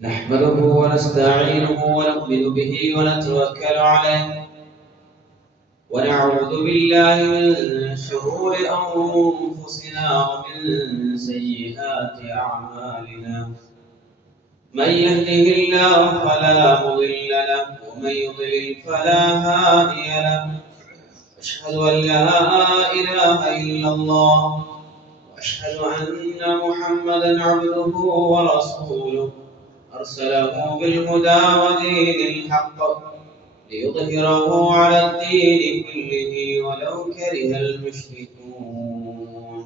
نحمده ونستعينه ونؤمن به ونتوكل عليه ونعوذ بالله من شرور أنفسنا ومن سيئات أعمالنا. من يهده الله فلا مضل له ومن يضلل فلا هادي له. أشهد أن لا إله إلا الله وأشهد أن محمدا عبده ورسوله أرسله بالهدى ودين الحق ليظهره على الدين كله ولو كره المشركون.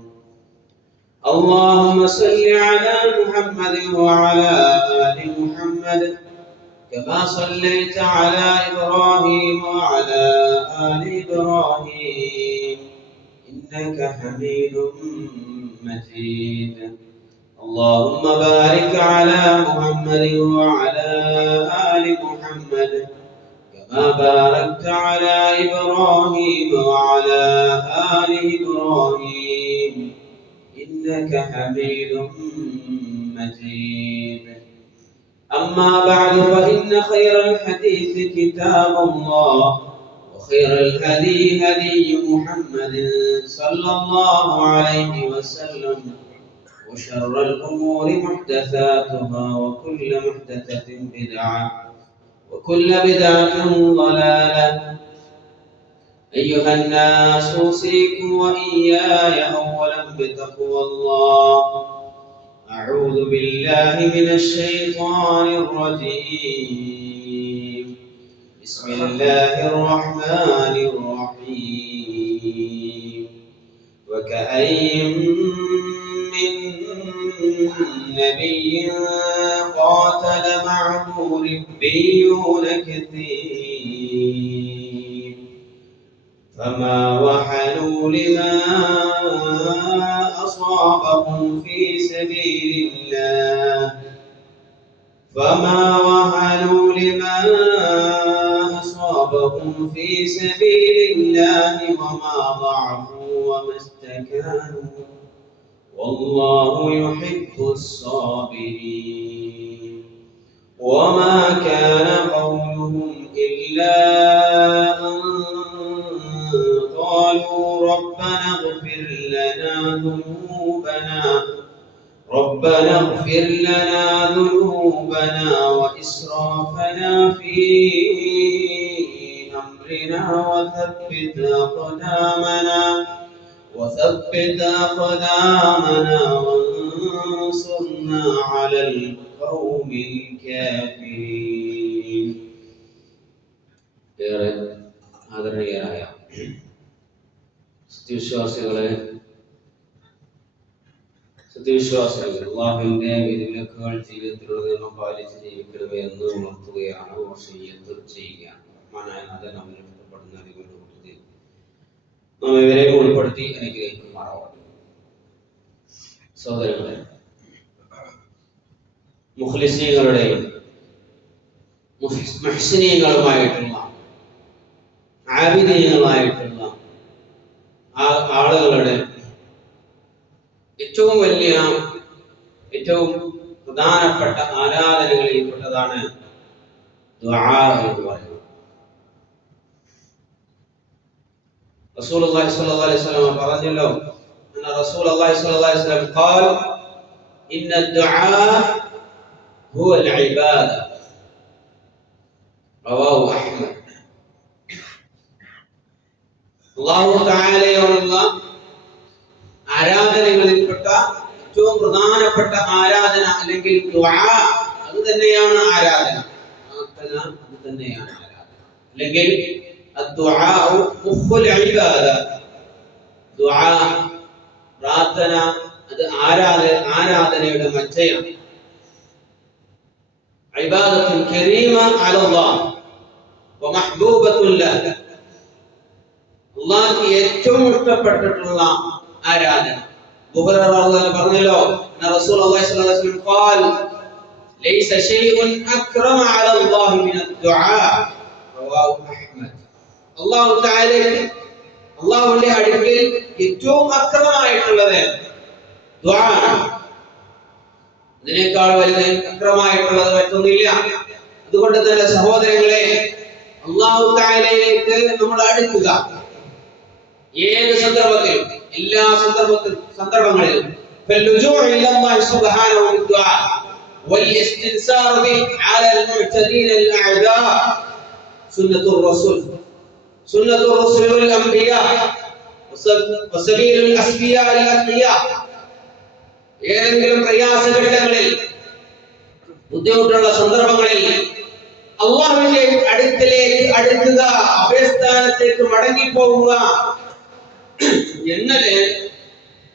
اللهم صل على محمد وعلى آل محمد كما صليت على إبراهيم وعلى آل إبراهيم إنك حميد مجيد. اللهم بارك على محمد وعلى آل محمد كما باركت على إبراهيم وعلى آل إبراهيم إنك حميد مجيد. أما بعد فإن خير الحديث كتاب الله وخير الهدي هدي محمد صلى الله عليه وسلم وشر الأمور محدثاتها وكل محدثة بدعة وكل بدعة ضلالة. أيها الناس أوصيكم وإياي أولا بتقوى الله. أعوذ بالله من الشيطان الرجيم. بسم الله الرحمن الرحيم. وكأين من نبي قاتل معه ربيون كثير فما وهنوا لما أصابهم في سبيل الله وما ضعفوا وما استكانوا والله يحب الصابرين. وما كان قولهم إلا أن قالوا ربنا اغفر لنا ذنوبنا وإسرافنا في أمرنا وثبت أقدامنا وانصرنا على القوم الكافرين. ആദരണീയരായ സത്യവിശ്വാസികളെ, അല്ലാഹുവിന്റെ വിധിവിലക്കുകൾ ജീവിതത്തിലുടനീളം പാലിച്ച് ജീവിക്കണമേ എന്ന് ഉണർത്തുകയാണ്, വസിയ്യത്ത് ചെയ്യുകയാണ്. റഹ്മാനായ നാഥൻ അവന് ഇഷ്ടപ്പെടുന്ന അറിവുകളുടെ കൂട്ടത്തിൽ നാം ഇവരെയും ഉൾപ്പെടുത്തി അനുഗ്രഹിക്കുമാറാവട്ടെ. സഹോദരങ്ങളെ, മുഖ്ലിസീങ്ങളുടെയും മുഹ്സിനീങ്ങളുമായിട്ടുള്ള ആബിദീങ്ങളായിട്ടുള്ള ആളുകളുടെ ഏറ്റവും വലിയ, ഏറ്റവും പ്രധാനപ്പെട്ട ആരാധനകളിൽപ്പെട്ടതാണ് ദുആ എന്ന് പറയുന്നത്. റസൂലുള്ളാഹി സ്വല്ലല്ലാഹു അലൈഹി വസല്ലം പറഞ്ഞല്ലോ, അന്ന റസൂലുള്ളാഹി സ്വല്ലല്ലാഹു അലൈഹി വസല്ലം ഖാൽ ഇന്ന ദുആ ഹുവ അൽ-ഇബാദ റവാഹു അഹ്മദ്. അല്ലാഹു തആലയോടുള്ള ആരാധനകളിൽപ്പെട്ട ഏറ്റവും പ്രധാനപ്പെട്ട ആരാധന അല്ലെങ്കിൽ ദുആ, അത് തന്നെയാണ് ആരാധന. അത് തന്നെയാണ് ആരാധന. അല്ലെങ്കിൽ അദ്ദുആഉ മുഖ്ഖുൽ ഇബാദ. ദുആ, പ്രാർത്ഥന, അത് ആരാധനയുടെ മജ്ജയാണ്. ഇബാദത്തുൻ കരീമ അലല്ലാഹ് വമഹ്ബൂബത്തുൻ ലഹ്. അല്ലാഹുവിന് ഏറ്റവും ഇഷ്ടപ്പെട്ടിട്ടുള്ള ആരാധന. ബുഖാരി പറഞ്ഞല്ലോ, റസൂലുള്ളാഹി സ്വല്ലല്ലാഹു അലൈഹി വസല്ലം ഖാൽ ലൈസ ശൈഉൻ അക്രമ അലല്ലാഹി മിനദ് ദുആ റവാഹു അഹ്മദ്. അല്ലാഹു തആലയ്ക്ക്, അല്ലാഹുവിന്റെ അടുക്കൽ ഏറ്റവും അക്രമമായിട്ടുള്ളത് ദുആ ആണ്. ഇതിനേക്കാൾ വലുത് അക്രമായിട്ടുള്ളത് മറ്റൊന്നില്ല. അതുകൊണ്ട് തന്നെ സഹോദരങ്ങളെ, അല്ലാഹു തആലയിലേക്ക് നമ്മൾ അടുക്കുക. ഏത് സന്ദർഭത്തിലും, എല്ലാ സന്ദർഭങ്ങളിലും فاللجوء الى الله سبحانه بالدعاء والاستنصار به على المعتدين الاعداء سنة الرسل والانبياء وسبيل الاسفياء الاتقياء. ഏതെങ്കിലും പ്രയാസഘട്ടങ്ങളിൽ, ബുദ്ധിമുട്ടുള്ള സന്ദർഭങ്ങളിൽ അല്ലാഹുവിന്റെ അടുക്കലേക്ക് അടുക്കുക, അഭയസ്ഥാനത്തേക്ക് മടങ്ങിപ്പോകുക എന്നത്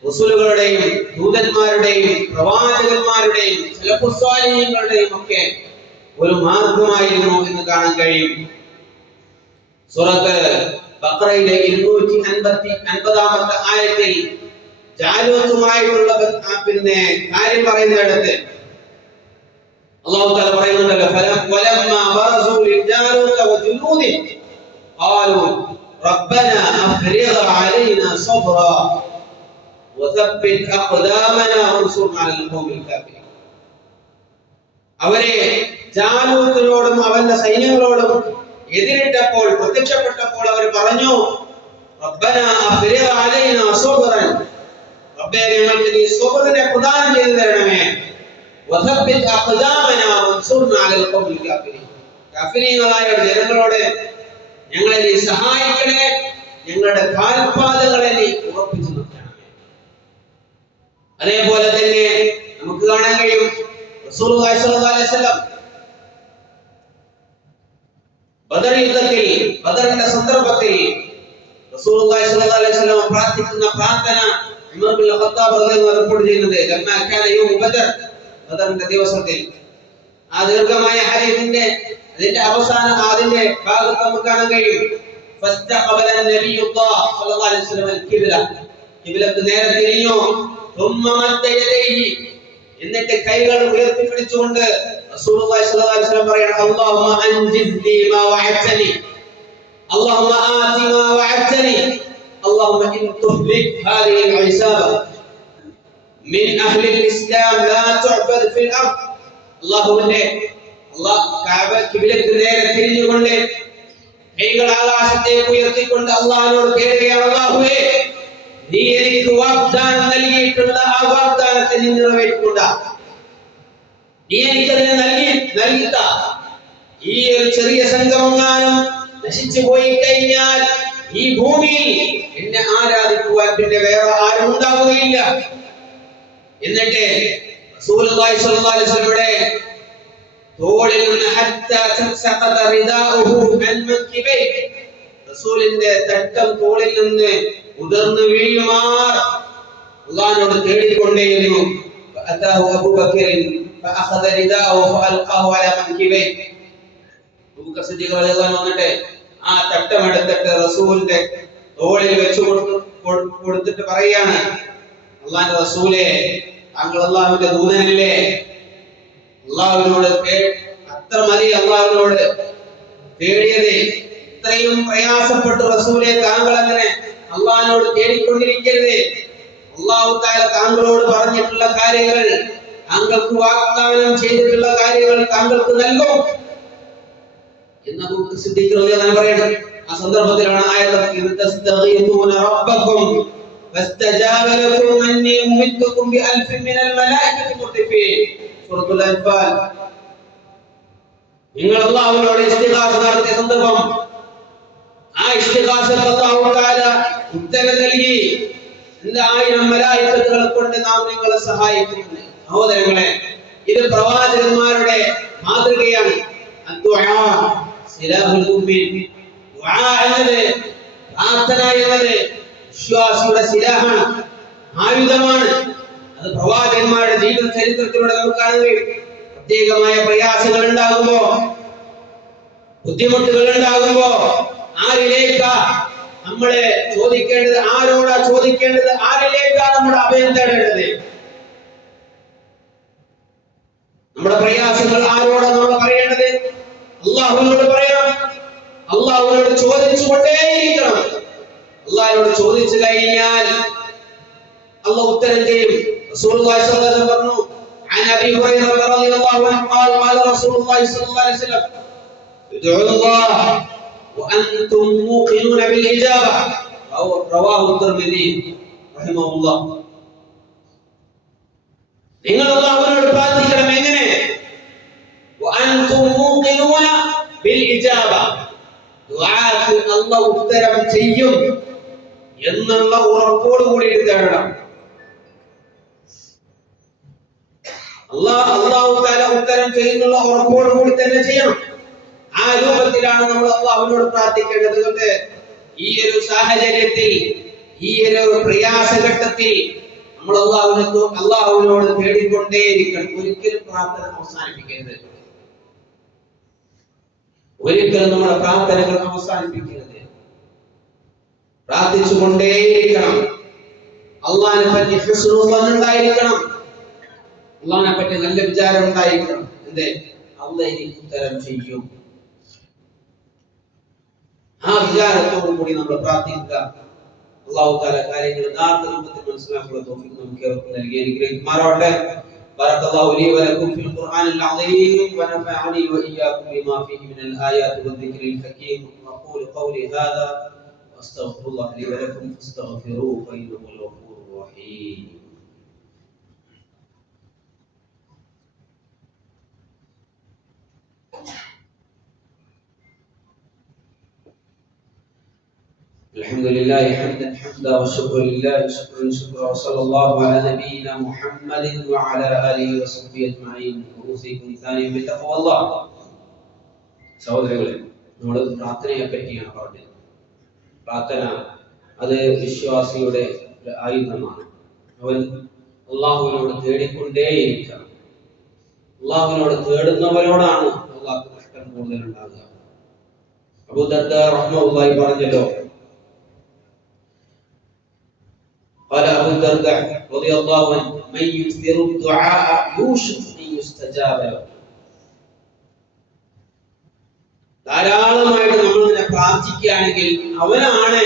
റസൂലുകളുടെയും ദൂതന്മാരുടെയും പ്രവാചകന്മാരുടെയും സലഫുസ് സ്വാലിഹീങ്ങളുടെയും ഒക്കെ ഒരു മാർഗമായിരുന്നു എന്ന് കാണാൻ കഴിയും. സൂറത്ത് ബഖറയിലെ 250-ാമത്തെ ആയത്തിൽ ജാലൂത്തുമായിട്ടുള്ള കാര്യം പറയുന്നിടത്ത് അല്ലാഹു തആല പറയുന്നുണ്ടല്ലോ, വലമ്മാ ബറസൂ ലിജാലൂത വജുനൂദി ഖാലൂ റബ്ബനാ അഫ്രിഗ് അലൈനാ സബ്റാ വസബ്ബിത് അഖ്ദാമനാ വൻസുർനാ അലൽ ഖൗമിൽ കാഫിരീൻ. അവരെ ജാലൂത്തിനോടും അവന്റെ സൈന്യങ്ങളോടും എതിരിട്ടപ്പോൾ, പ്രത്യക്ഷപ്പെട്ടപ്പോൾ അവർ പറഞ്ഞു, റബ്ബനാ അഫ്രിഗ് അലൈനാ സബ്റൻ, റബ്ബേ ഞങ്ങൾക്ക് നീ സബ്റിനെ പ്രദാനം ചെയ്തു തരണമേ, വസബ്ബിത് അഖ്ദാമനാ വൻസുർനാ അലൽ ഖൗമിൽ കാഫിരീൻ, കാഫിരീങ്ങളായ ജനങ്ങളോട് ഞങ്ങളെ നീ സഹായിക്കണേ, ഞങ്ങളുടെ കാൽപാദങ്ങളെ നീ ഉറപ്പിച്ചു നിർത്തണമേ. അതേപോലെ തന്നെ നമുക്ക് കാണാൻ കഴിയും, റസൂലുള്ളാഹി സ്വല്ലല്ലാഹു അലൈഹി വസല്ലം ബദർ യുദ്ധത്തിൽ, ബദറിന്റെ സന്ദർഭത്തിൽ റസൂലുള്ളാഹി സ്വല്ലല്ലാഹു അലൈഹി വസല്ലം പ്രാർത്ഥിക്കുന്ന പ്രാർത്ഥന ഉമർ ബിൻ ഖത്താബ് റളിയല്ലാഹു അൻഹു റിപ്പോർട്ട് ചെയ്യുന്നത്, ലമ്മാ കാന യൗമു ബദർ, ബദറിന്റെ ദിവസത്തിൽ. ആ ദീർഘമായ ഹദീസിന്റെ അതിന്റെ അവസാന അതിന്റെ ഭാഗത്ത് നമുക്ക് കാണാൻ കഴിയും, ഫസ്തഖബല നബിയുല്ലാഹി സ്വല്ലല്ലാഹു അലൈഹി വസല്ലം അൽ-ഖിബ്ല, ഖിബ്ലക്ക് നേരെ തിരിഞ്ഞു, ثم مد يديه, എന്നിട്ട് കൈകൾ ഉയർത്തിപ്പിടിച്ചുകൊണ്ട് റസൂലുള്ളാഹി സ്വല്ലല്ലാഹു അലൈഹി വസല്ലം പറയുന്നു, അല്ലാഹുമ്മ അൻജിസ് ലി മാ വഅദ്തനി, അല്ലാഹുമ്മ ആതി മാ വഅദ്തനി, അല്ലാഹുമ്മ ഇൻ തുഹ്ലിക് ഹാദിഹി അൽ-ഇസാബ മിൻ അഹ്ലി അൽ-ഇസ്ലാം ലാ തുഅബദ് ഫിൽ അർദ്. അല്ലാഹുവിന്റെ കഅബ ഖിബ്ലക്ക് നേരെ തിരിഞ്ഞുകൊണ്ട് കൈകൾ ആകാശത്തേക്ക് ഉയർത്തിക്കൊണ്ട് അല്ലാഹുവിനോട് കേടുകയാണ്, അല്ലാഹുവേ നീ എനിക്ക് വാഗ്ദാനം നൽകിയിട്ടുള്ള ആ വാഗ്ദാനത്തെ നീ നിറവേറ്റിക്കൊണ്ട, നീ എനിക്കതിനെ നൽകിത്ത ഈ ഒരു ചെറിയ സംഘമെങ്ങാനും നശിച്ചു പോയി കഴിഞ്ഞാൽ ഈ ഭൂമിയിൽ എന്നെ ആരാധിക്കുവാൻ പിന്നെ വേറെ ആരും ഉണ്ടാവുകയില്ല. എന്നിട്ട് റസൂലുള്ളാഹി സ്വല്ലല്ലാഹു അലൈഹി വസല്ലമയുടെ തോളിൽ നിന്ന് ഹത്താ സഖത റിദാഉഹു അൻ മൻകിബൈ, റസൂലിന്റെ തട്ടം തോളിൽ നിന്ന് ഉതിർന്നു വീഴുമാർ അല്ലാഹുവോട് തേടിക്കൊണ്ടേയിരുന്നു. ഫഅതാഹു അബൂബക്കർ ഫഅഖദ റിദാഉഹു ഫഅൽഖാഹു അലാ മൻകിബൈ, അബൂബക്കർ സിദ്ദീഖ് റളിയല്ലാഹു അൻഹു വന്നിട്ട് ആ തട്ടം എടുത്തിട്ട് റസൂലിന്റെ തോളിൽ വെച്ച് കൊടുത്തിട്ട് പറയാണ്, അല്ലാഹുവിന്റെ റസൂലേ, താങ്കൾ അല്ലാഹുവിന്റെ ദൂതനല്ലേ, അല്ലാഹുവിനോട് അത്ര മതി അല്ലാഹുവിനോട് തേടിയത്, ഇത്രയും പ്രയാസപ്പെട്ടു റസൂലേ താങ്കൾ അങ്ങനെ അല്ലാഹുവിനോട് തേടിക്കൊണ്ടിരിക്കരുത്. അല്ലാഹു തആല താങ്കളോട് പറഞ്ഞിട്ടുള്ള കാര്യങ്ങൾ, താങ്കൾക്ക് വാഗ്ദാനം ചെയ്തിട്ടുള്ള കാര്യങ്ങൾ താങ്കൾക്ക് നൽകും എന്ന് അബൂബക്കർ സിദ്ദീഖ് റളിയല്ലാഹു അൻഹു പറയുന്നു. ആ സന്ദർഭത്തിലാണ് ആയത്ത് തസ്തഗീതുന റബ്ബക്കും ഫസ്തജാബ ലക്കും അന്നി മുമിദ്ദുക്കും ബിഅൽഫിൻ മിനൽ മലായികതി മുർദിഫീൻ, സൂറത്തുൽ അൻഫാൽ. നിങ്ങൾ അല്ലാഹുവിനോട് ഇസ്തിഗാസ നടത്തിയ സന്ദർഭം, ആ ഇസ്തിഗാസയിൽ അല്ലാഹു തആല ഉത്തരം നൽകി, 1000 മലായികത്തുകളെ കൊണ്ട് നാം നിങ്ങളെ സഹായിക്കുന്നു. സഹോദരങ്ങളെ, ഇത് പ്രവാചകന്മാരുടെ മാതൃകയാണ്. അദ്ദുആ സിലാഹുൽ മുഅ്മിൻ, ദുആ എന്നത്, പ്രാർത്ഥന എന്നത് വിശ്വാസിയുടെ സിലാഹാണ്, ആയുധമാണ്. അത് പ്രവാചകന്മാരുടെ ജീവിത ചരിത്രത്തിലൂടെ നമുക്ക് കാണാൻ കഴിയും. പ്രത്യേകമായ പ്രയാസങ്ങൾ ഉണ്ടാകുമ്പോ, ബുദ്ധിമുട്ടുകൾ ഉണ്ടാകുമ്പോ ആരിലേക്കാ നമ്മളെ ചോദിക്കേണ്ടത്, ആരോടാ ചോദിക്കേണ്ടത്, ആരിലേക്കാ നമ്മുടെ അഭയം തേടേണ്ടത്? നമ്മുടെ പ്രയാസങ്ങൾ ആരോടാ നമ്മൾ പറയേണ്ടത്? അല്ലാഹുവിനോട് പറയാം. അല്ലാഹുവിനോട് ചോദിച്ചുകൊണ്ടേയിരിക്കണം. അല്ലാഹുവിനോട് ചോദിച്ചു കഴിഞ്ഞാൽ അല്ലാഹു ഉത്തരം ചെയ്യും. റസൂലുള്ളാഹി സ്വല്ലല്ലാഹു അലൈഹി വസല്ലം പറഞ്ഞു, عن ابي هريره رضي الله عنه قال قال رسول الله صلى الله عليه وسلم ادعوا الله وانتم موقنون بالاجابه رواه الترمذي رحمه الله. നിങ്ങൾ അല്ലാഹുവിനോട് പ്രാർത്ഥിക്കണം എങ്ങനെ? വഅൻതും മൂഖിനൂന ബിൽ ഇജാബ, ദുആക്ക് അല്ലാഹു ഉത്തരം ചെയ്യും എന്നുള്ള ഉറപ്പോട് കൂടി തേടണം. അല്ലാഹു തആല ഉത്തരം ചെയ്യുന്നുള്ള ഉറപ്പോട് കൂടി തന്നെ ചെയ്യണം. ആ രൂപത്തിലാണ് നമ്മൾ അല്ലാഹുവിനോട് പ്രാർത്ഥിക്കേണ്ടത്. അതുകൊണ്ട് ഈ ഒരു സാഹചര്യത്തിൽ, ഈ ഒരു പ്രയാസഘട്ടത്തിൽ നമ്മൾ അല്ലാഹുവിനോട് തേടിക്കൊണ്ടേയിരിക്കണം. ഒരിക്കലും പ്രാർത്ഥന അവസാനിപ്പിക്കരുത്. ഒരിക്കലും നമ്മുടെ പ്രാർത്ഥനകൾ അവസാനിപ്പിക്കരുത്. പ്രാർത്ഥിച്ചുകൊണ്ടേയിരിക്കണം. അല്ലാഹുവിനെ പറ്റി ഹുസ്നുൽ ളന്ന് ഉണ്ടായിരിക്കണം. അല്ലാഹുവിനെ പറ്റി നല്ല വിചാരം ഉണ്ടായിരിക്കണം. എന്തേ? അല്ലാഹു എനിക്ക് ഉത്തരം ചെയ്യും. ആ വിചാരത്തോടു കൂടി നമ്മൾ പ്രാർത്ഥിക്കുക. അല്ലാഹു തആല കാര്യങ്ങൾ യഥാർത്ഥ രൂപത്തിൽ മനസ്സിലാക്കാനുള്ള തൗഫീഖ് നമുക്ക് നൽകി അനുഗ്രഹിക്കുമാറാവട്ടെ. ബറകല്ലാഹു ലി വലക്കും ഫിൽ ഖുർആനിൽ അദീം വനഫഅനി വഇയ്യാകും ബിമാ ഫീഹി മിനൽ ആയാതി വദ്ദിക്രിൽ ഹകീം. അഖൂലു ഖൗലി ഹാദാ വഅസ്തഗ്ഫിറുല്ലാഹ ലി വലക്കും ഫസ്തഗ്ഫിറൂഹു ഫഇന്നഹു ഗഫൂറുർ റഹീം. الحمد لله حمدا حمدا والشكر لله شكرا شكرا وصلى الله على نبينا محمد وعلى اله وصحبه اجمعين. اوصيكم ثانيا بتقوى الله. സഹോദരങ്ങളെ, നമ്മൾ പ്രാർത്ഥനയെ പറ്റിയാണ് പറഞ്ഞത്. പ്രാർത്ഥന അത് വിശ്വാസിയുടെ ആയുധമാണ്. അവൻ അല്ലാഹുവിനോട് തേടിക്കൊണ്ടേയിരിക്കണം. അല്ലാഹുവിനോട് തേടുന്നവരോടാണ് അല്ലാഹുവിന്റെ ഇഷ്ടം കൂടുതൽ ഉണ്ടാകുക. അബൂ ദർദാ റഹ്മത്തുള്ളാഹി പറഞ്ഞല്ലോ, قال أبو الدرداء رضي الله عنه من يكثر الدعاء يوشك أن يستجاب له. ധാരാളമായിട്ട് നമ്മൾ ഇങ്ങനെ പ്രാർത്ഥിക്കുകയാണെങ്കിൽ അവനാണ്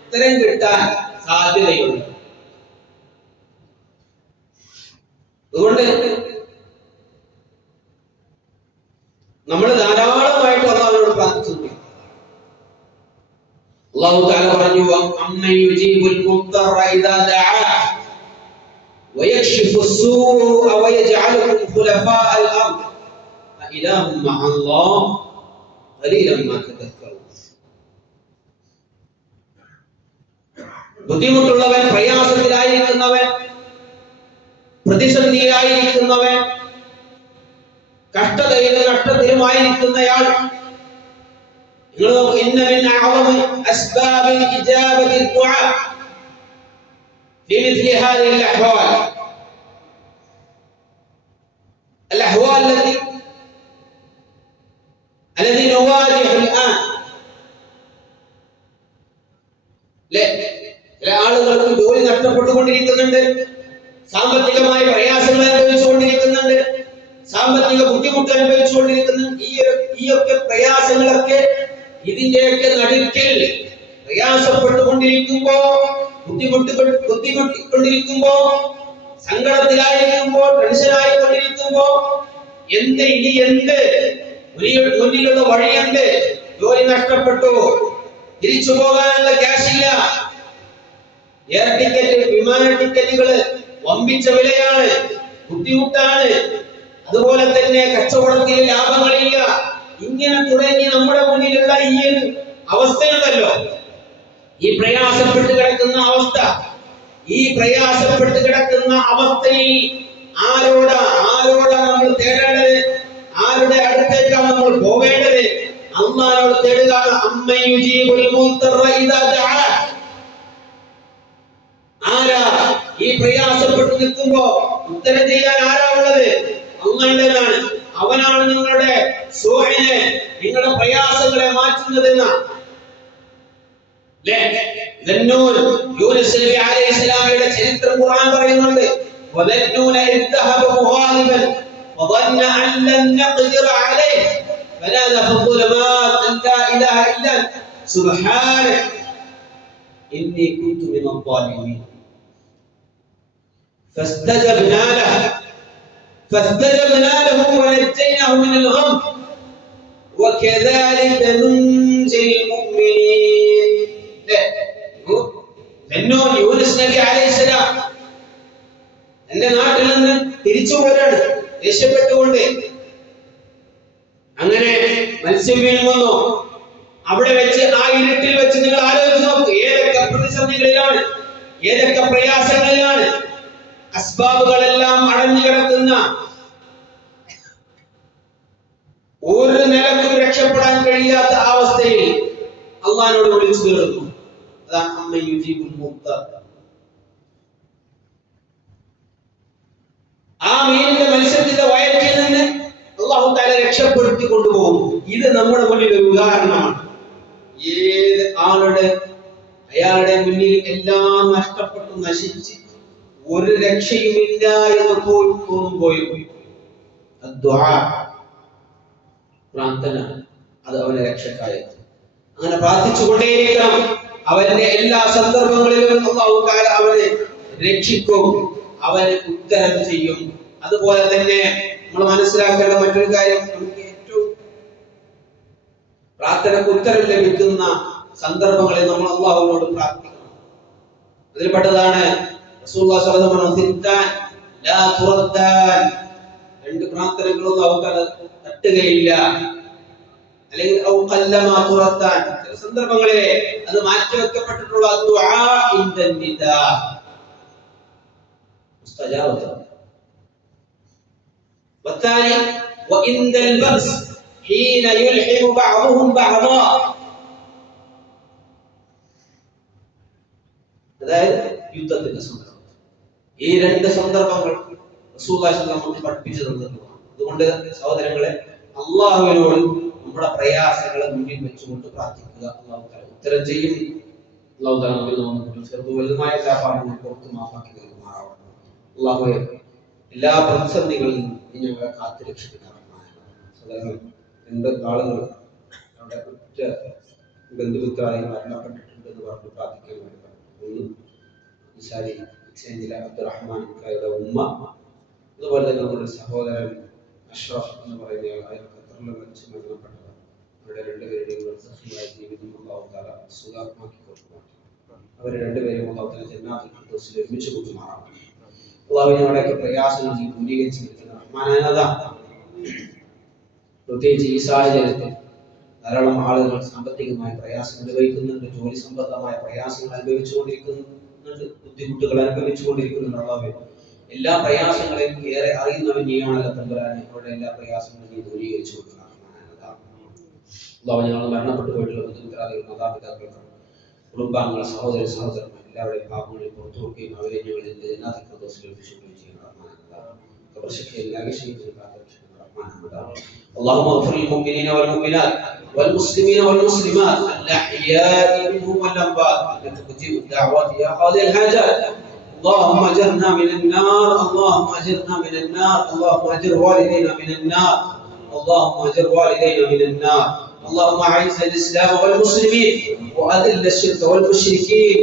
ഉത്തരം കിട്ടാൻ സാധ്യതയുള്ളത്. അതുകൊണ്ട് നമ്മൾ ധാരാളമായിട്ട് അല്ലാഹുവിനോട് പ്രാർത്ഥിച്ചു. അല്ലാഹു തആല പറഞ്ഞു, അമ്മൻ യുജീബുൽ മുദ്ദറ ഇദാ ദഅാ വയക്ഷിഫു സ്സൂഅ വയജ്അലുകും ഖുലഫാഅൽ അർദ് അഇലാഹും മഅല്ലാഹ് ഖലീലൻ മാ തദക്കറൂൻ. ബുദ്ധിമുട്ടുള്ളവൻ, പ്രയാസത്തിലായിരിക്കുന്നവൻ, പ്രതിസന്ധിയിലായിരിക്കുന്നവൻ, കഷ്ടത്തിലുമായിരിക്കുന്നയാൾ, إن من أعظم أسباب إجابة الدعاء في مثل هذه الأحوال التي نواجه الآن. ചില ആളുകൾക്ക് ജോലി നഷ്ടപ്പെട്ടുകൊണ്ടിരിക്കുന്നുണ്ട്, സാമ്പത്തികമായ പ്രയാസങ്ങൾ അനുഭവിച്ചുകൊണ്ടിരിക്കുന്നുണ്ട്, സാമ്പത്തിക ബുദ്ധിമുട്ട് അനുഭവിച്ചുകൊണ്ടിരിക്കുന്നുണ്ട്. ഈ ഒക്കെ പ്രയാസങ്ങളൊക്കെ ഇതിന്റെയൊക്കെ നടുക്കിൽ പ്രയാസപ്പെട്ടുകൊണ്ടിരിക്കുമ്പോ, ബുദ്ധിമുട്ടിക്കൊണ്ടിരിക്കുമ്പോ, സങ്കടത്തിലായിരിക്കുമ്പോൾ, ടെൻഷനായിക്കൊണ്ടിരിക്കുമ്പോ, ഇനി എന്ത്, മുന്നിലുള്ള വഴിയുണ്ട്, ജോലി നഷ്ടപ്പെട്ടു, തിരിച്ചു പോകാനുള്ള ക്യാഷില്ല, എയർ ടിക്കറ്റ്, വിമാന ടിക്കറ്റുകള് വമ്പിച്ച വിലയാണ്, ബുദ്ധിമുട്ടാണ്, അതുപോലെ തന്നെ കച്ചവടത്തിൽ ലാഭങ്ങളില്ല, ഇങ്ങനെ തുടങ്ങി നമ്മുടെ മുന്നിലുള്ള ഈ അവസ്ഥയുണ്ടല്ലോ, ഈ പ്രയാസപ്പെട്ട് കിടക്കുന്ന അവസ്ഥ, ഈ പ്രയാസപ്പെട്ട് കിടക്കുന്ന അവസ്ഥയിൽ ആരോടാണ് നമ്മൾ തേടേണ്ടത്? ആരുടെ അടുത്തേക്കാണ് നമ്മൾ പോവേണ്ടത്? അല്ലാഹുവോട് തേടുക. അമ്മൻ യുജീബുൽ മുദ്ദറ ഇദാ ദഅാ. ആരാ ഈ പ്രയാസപ്പെട്ട് നിൽക്കുമ്പോ ഉത്തരം ചെയ്യാൻ ആരാ ഉള്ളത്? അല്ലാഹുവിനാണ്. അവനാണ് നിങ്ങളുടെ സൂഹിനെ, നിങ്ങളുടെ പ്രയാസങ്ങളെ മാറ്റുന്നതെന്ന യൂനുസ് നബി അലൈഹിസ്സലാമയുടെ ചരിത്രം ഖുർആൻ പറയുന്നുണ്ട്. വദന്നൂന ഇദ്ദഹബ മുഗാദിബൻ ഫദന്ന അൻ ലൻ നഖ്ദിറ അലൈഹി ഫനാദ ഫളുമാത് അൻ ലാ ഇലാഹ ഇല്ല സുബ്ഹാനക ഇന്നി കുൻതു മിനൽ ളാലിമീൻ ഫസ്തജബ്നാ ലഹു فاستجبنا له ونجيناه من الغم وكذلك ننجي المؤمنين. യൂനുസ് നബി അലൈഹിസ്സലാം എന്റെ നാട്ടിൽ നിന്ന് തിരിച്ചു പോരാണ് രക്ഷപ്പെട്ടുകൊണ്ട്. അങ്ങനെ മത്സ്യം വീഴുന്നു. അവിടെ വെച്ച് ആ ഇരുട്ടിൽ വെച്ച് നിങ്ങൾ ആലോചിച്ച് നോക്ക്, ഏതൊക്കെ പ്രതിസന്ധികളിലാണ്, ഏതൊക്കെ പ്രയാസങ്ങളിലാണ്, അസ്ബാബുകളെല്ലാം അടഞ്ഞു കിടക്കുന്ന, ഒരു നിലക്കും രക്ഷപ്പെടാൻ കഴിയാത്ത അവസ്ഥയിൽ അള്ളാഹിനോട് വിളിച്ചു തീർന്നു. അതാണ് അമ്മ യുജീബുൽ മുദ്ദർ. ആ മീനിന്റെ മത്സ്യത്തിന്റെ വയറ്റിൽ നിന്ന് അല്ലാഹു തആല രക്ഷപ്പെടുത്തി കൊണ്ടുപോകുന്നു. ഇത് നമ്മുടെ മുന്നിൽ ഒരു ഉദാഹരണമാണ്. ഏത് അയാളുടെ മുന്നിൽ എല്ലാം നഷ്ടപ്പെട്ടു നശിച്ച് ഒരു രക്ഷയുമില്ല എന്ന് തോന്നുമ്പോഴും പ്രാർത്ഥന അത് അവനെ രക്ഷക്കായെത്തും. അങ്ങനെ പ്രാർത്ഥിച്ചുകൊണ്ടേയിരിക്കണം. അവന്റെ എല്ലാ സന്ദർഭങ്ങളിലും അല്ലാഹു തആല അവനെ രക്ഷിക്കും, അവന് ഉത്തരം ചെയ്യും. അതുപോലെ തന്നെ നമ്മൾ മനസ്സിലാക്കേണ്ട മറ്റൊരു കാര്യം, നമുക്ക് ഏറ്റവും പ്രാർത്ഥനയ്ക്ക് ഉത്തരം ലഭിക്കുന്ന സന്ദർഭങ്ങളിൽ നമ്മൾ അല്ലാഹുവിനോട് പ്രാർത്ഥിക്കണം. അതിൽപ്പെട്ടതാണ് റസൂലുള്ളാഹി സ്വല്ലല്ലാഹു അലൈഹി വസല്ലം ലാ തുറദ്ദാൻ, രണ്ട് പ്രാർത്ഥനകളും അല്ലാഹു തആല തട്ടുകയില്ല. അല്ലെങ്കിൽ ഔ ഖല്ലമാ തുറദ്ദാൻ, ചില സന്ദർഭങ്ങളിൽ അത് മാറ്റിവെക്കപ്പെട്ടിട്ടുള്ള ദുആ ഇൻദൻ നിദാ മുസ്തജാബത്ത്. والثاني وعند البأس حين يلحم بعضهم بعضا, അതായത് യുദ്ധത്തിന്റെ സന്ദർഭം. ഈ രണ്ട് സന്ദർഭങ്ങൾ റസൂലുള്ളാഹി സ്വല്ലല്ലാഹു അലൈഹി വസല്ലം പഠിപ്പിച്ചു തന്നിട്ടുള്ളതാണ്. അതുകൊണ്ട് സഹോദരങ്ങളെ, അല്ലാഹുവിനോട് നമ്മുടെ പ്രയാസങ്ങളെ മുന്നിൽ വെച്ചുകൊണ്ട് പ്രാർത്ഥിക്കുക. അല്ലാഹു തആല ഉത്തരം ചെയ്യും. അല്ലാഹു തആല നമുക്ക് ചെറുതും വലുതുമായ എല്ലാ പാപങ്ങളും പുറത്തു മാപ്പാക്കി നൽകുമാറാവട്ടെ. അല്ലാഹുവേ, എല്ലാ പ്രതിസന്ധികളിൽ നിന്നും ഞങ്ങളെ കാത്തുരക്ഷിക്കുന്നവരാണ്. രണ്ട് ആളുകൾ അവിടെ ഉറ്റ ബന്ധുമിത്രായി മരണപ്പെട്ടിട്ടുണ്ട് എന്ന് പറഞ്ഞ് പ്രാർത്ഥിക്കാൻ വേണ്ടി. ഒന്ന് നിസാരി അബ്ദുറഹ്മാൻ ഉമ്മ, അതുപോലെ തന്നെ നമ്മുടെ സഹോദരൻ അഷ്റഫ് എന്ന് പറയുന്ന അയാൾ ഖത്തറിൽ വെച്ച് മരണപ്പെട്ടത്. അവരുടെ രണ്ടുപേരുടെയും സഹിയായ ജീവിതം അല്ലാഹു തആല സുഖമാക്കി കൊടുക്കും. അവർ രണ്ടുപേരും അല്ലാഹു തആല ജന്നാത്തുൽ ഫിർദൗസിൽ ഒരുമിച്ച് കൂട്ടുമാറാവട്ടെ. അല്ലാഹു ഞങ്ങളുടെയൊക്കെ പ്രയാസങ്ങൾ നീ ദൂരീകരിച്ച് നിൽക്കുന്ന റഹ്മാനായ, പ്രത്യേകിച്ച് ഈ സാഹചര്യത്തിൽ ധാരാളം ആളുകൾ സാമ്പത്തികമായ പ്രയാസങ്ങൾ അനുഭവിക്കുന്നുണ്ട്, ജോലി സംബന്ധമായ പ്രയാസങ്ങൾ അനുഭവിച്ചുകൊണ്ടിരിക്കുന്നുണ്ട്, ബുദ്ധിമുട്ടുകൾ അനുഭവിച്ചുകൊണ്ടിരിക്കുന്നുണ്ട്. അല്ലാഹുവേ, എല്ലാ പ്രയാസങ്ങളെയും ഏറെ അറിയുന്നവൻ നീയാണല്ലോ തമ്പുരാനെ. അവരുടെ എല്ലാ പ്രയാസങ്ങളും നീ ദൂരീകരിച്ചു കൊടുക്കണം. അല്ലാഹു ഞങ്ങൾ മരണപ്പെട്ടു പോയിട്ടുള്ള ബുദ്ധിമുട്ടാളികൾ, മാതാപിതാക്കൾക്കും കുടുംബാംഗങ്ങൾ, സഹോദര സഹോദരന്മാർ എല്ലാവരുടെയും പാപങ്ങളിൽ പുറത്തു കൊടുക്കുകയും അവരെ ഞങ്ങൾ ജന്നാത്തുൽ ഫിർദൗസിൽ എത്തിക്കുകയും ചെയ്യുന്ന اللهم اغفر للمؤمنين والمؤمنات والمسلمين والمسلمات الأحياء منهم والأموات إنك تجيب الدعوات يا قاضي الحاجات. اللهم اجرنا من النار، اللهم اجرنا من النار، اللهم اجر والدينا من النار، اللهم اجر والدينا من النار. اللهم اعز الإسلام والمسلمين وأذل الشرك والمشركين.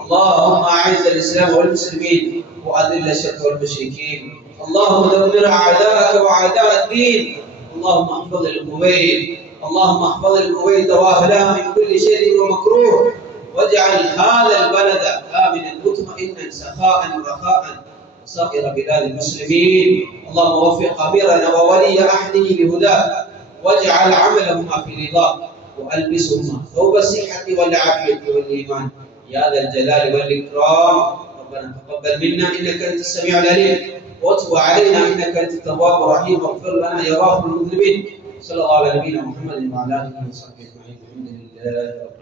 اللهم اعز الإسلام والمسلمين وأذل الشرك والمشركين. اللهم دمر أعداءك وأعداء الدين. اللهم احفظ الكويت، اللهم احفظ الكويت واهلها من كل شر ومكروه، واجعل هذا البلد آمنا مطمئنا سخاء رخاء وسائر بلاد المسلمين. اللهم وفق أميرنا وولي عهده بهداك، واجعل عملهما في رضاك، وألبسهما ثوب الصحة والعافية والإيمان يا ذا الجلال والإكرام. ربنا تقبل منا إنك أنت السميع العليم، واتب علينا انك انت التواب الرحيم، واغفر لنا يا غافر المذنبين. صلى الله على نبينا محمد وعلى اله وصحبه اجمعين. الحمد لله رب العالمين.